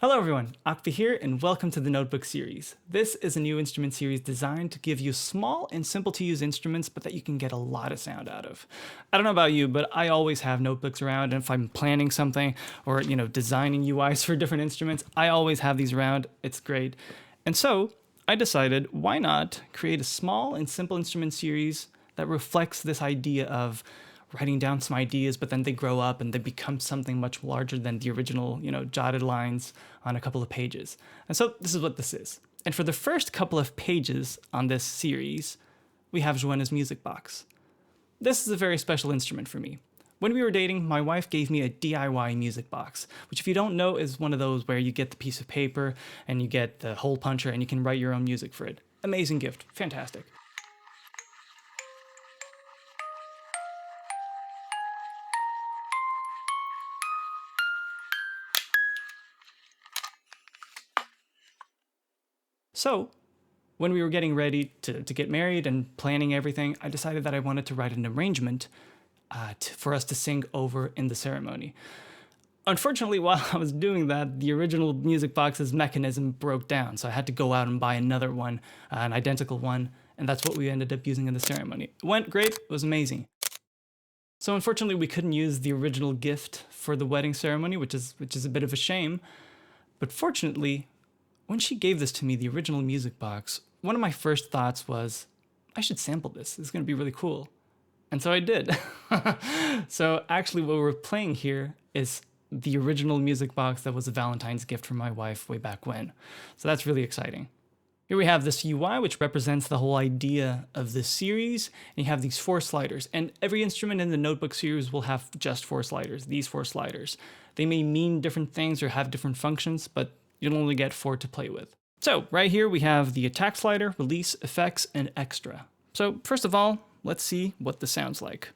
Hello everyone, Akvi here and welcome to the Notebook series. This is a new instrument series designed to give you small and simple to use instruments but that you can get a lot of sound out of. I don't know about you, but I always have notebooks around, and if I'm planning something or designing UIs for different instruments, I always have these around. It's great. And so I decided, why not create a small and simple instrument series that reflects this idea of writing down some ideas, but then they grow up and they become something much larger than the original, jotted lines on a couple of pages. And so this is what this is. And for the first couple of pages on this series, we have Joana's music box. This is a very special instrument for me. When we were dating, my wife gave me a DIY music box, which if you don't know is one of those where you get the piece of paper and you get the hole puncher and you can write your own music for it. Amazing gift, fantastic. So, when we were getting ready to get married and planning everything, I decided that I wanted to write an arrangement for us to sing over in the ceremony. Unfortunately, while I was doing that, the original music box's mechanism broke down, so I had to go out and buy another one, an identical one, and that's what we ended up using in the ceremony. It went great, it was amazing. So unfortunately, we couldn't use the original gift for the wedding ceremony, which is a bit of a shame. But fortunately, when she gave this to me, the original music box, one of my first thoughts was, I should sample this. It's going to be really cool. And so I did. So actually what we're playing here is the original music box that was a Valentine's gift from my wife way back when. So that's really exciting. Here we have this UI, which represents the whole idea of this series. And you have these 4 sliders. And every instrument in the Notebook series will have just 4 sliders, these 4 sliders. They may mean different things or have different functions, but you'll only get 4 to play with. So right here we have the attack slider, release, effects, and extra. So first of all, let's see what this sounds like.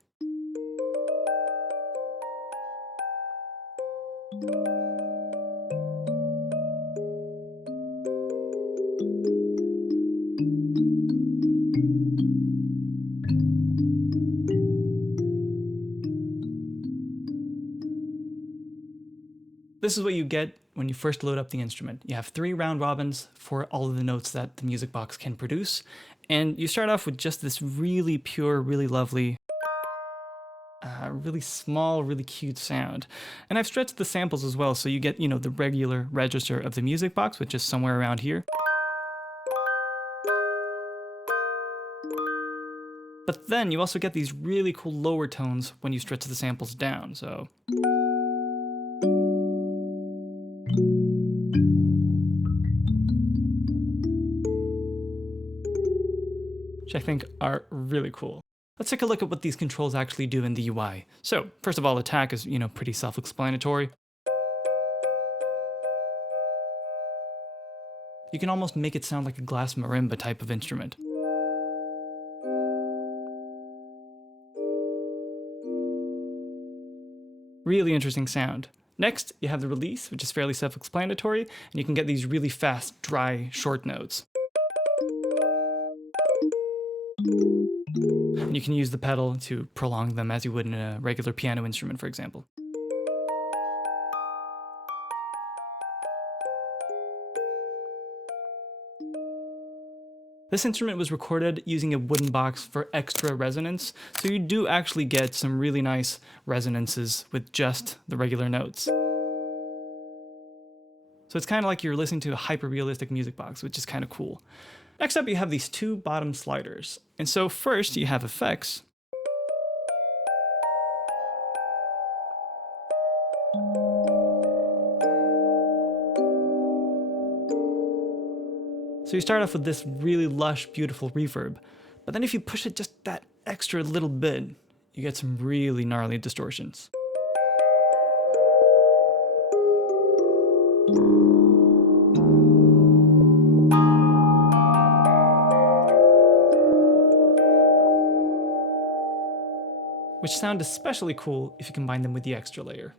This is what you get when you first load up the instrument. You have 3 round robins for all of the notes that the music box can produce. And you start off with just this really pure, really lovely, really small, really cute sound. And I've stretched the samples as well, so you get, the regular register of the music box, which is somewhere around here. But then you also get these really cool lower tones when you stretch the samples down, so. Which I think are really cool. Let's take a look at what these controls actually do in the UI. So, first of all, attack is, pretty self-explanatory. You can almost make it sound like a glass marimba type of instrument. Really interesting sound. Next, you have the release, which is fairly self-explanatory, and you can get these really fast, dry, short notes. And you can use the pedal to prolong them as you would in a regular piano instrument, for example. This instrument was recorded using a wooden box for extra resonance, so you do actually get some really nice resonances with just the regular notes. So it's kind of like you're listening to a hyper-realistic music box, which is kind of cool. Next up, you have these 2 bottom sliders. And so first, you have effects. So you start off with this really lush, beautiful reverb. But then if you push it just that extra little bit, you get some really gnarly distortions. Which sound especially cool if you combine them with the extra layer.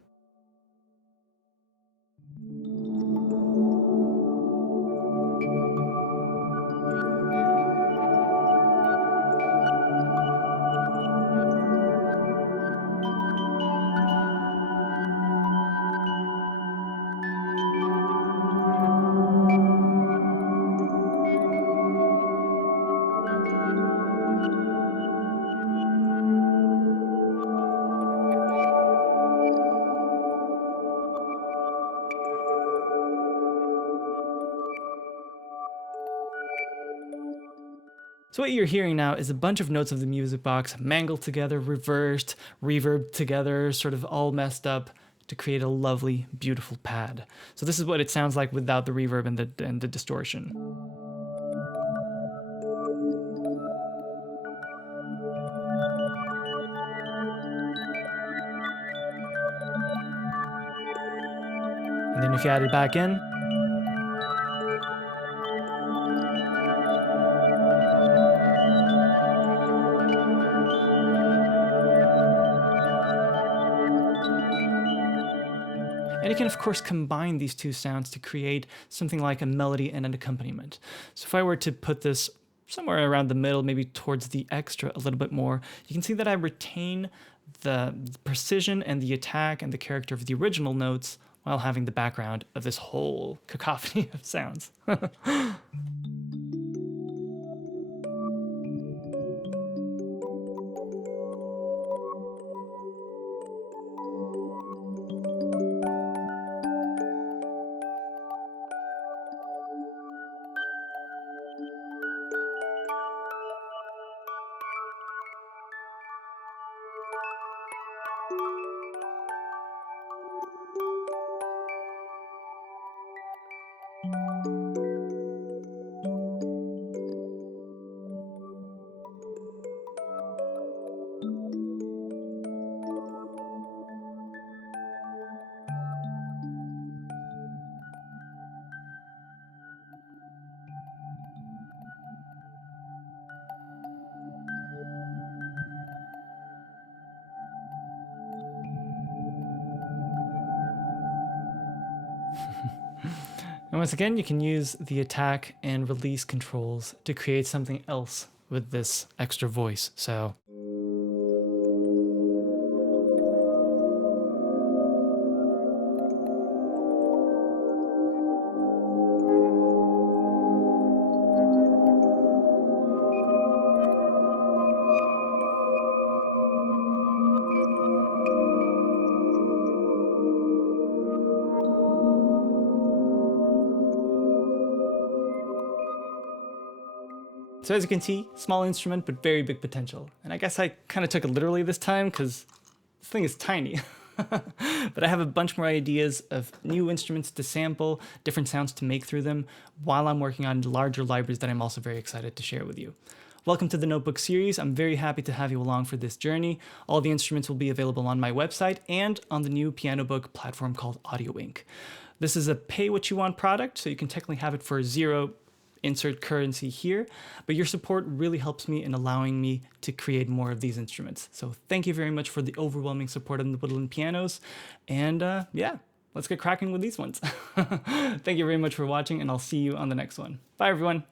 So what you're hearing now is a bunch of notes of the music box mangled together, reversed, reverbed together, sort of all messed up to create a lovely, beautiful pad. So this is what it sounds like without the reverb and the distortion. And then if you add it back in, and you can, of course, combine these two sounds to create something like a melody and an accompaniment. So if I were to put this somewhere around the middle, maybe towards the extra a little bit more, you can see that I retain the precision and the attack and the character of the original notes while having the background of this whole cacophony of sounds. And once again, you can use the attack and release controls to create something else with this extra voice. So So as you can see, small instrument, but very big potential. And I guess I kind of took it literally this time because this thing is tiny. But I have a bunch more ideas of new instruments to sample, different sounds to make through them, while I'm working on larger libraries that I'm also very excited to share with you. Welcome to the Notebook series. I'm very happy to have you along for this journey. All the instruments will be available on my website and on the new piano book platform called Audio Inc. This is a pay what you want product, so you can technically have it for zero insert currency here, but your support really helps me in allowing me to create more of these instruments. So thank you very much for the overwhelming support on the woodland pianos, and yeah, let's get cracking with these ones. Thank you very much for watching, and I'll see you on the next one. Bye everyone.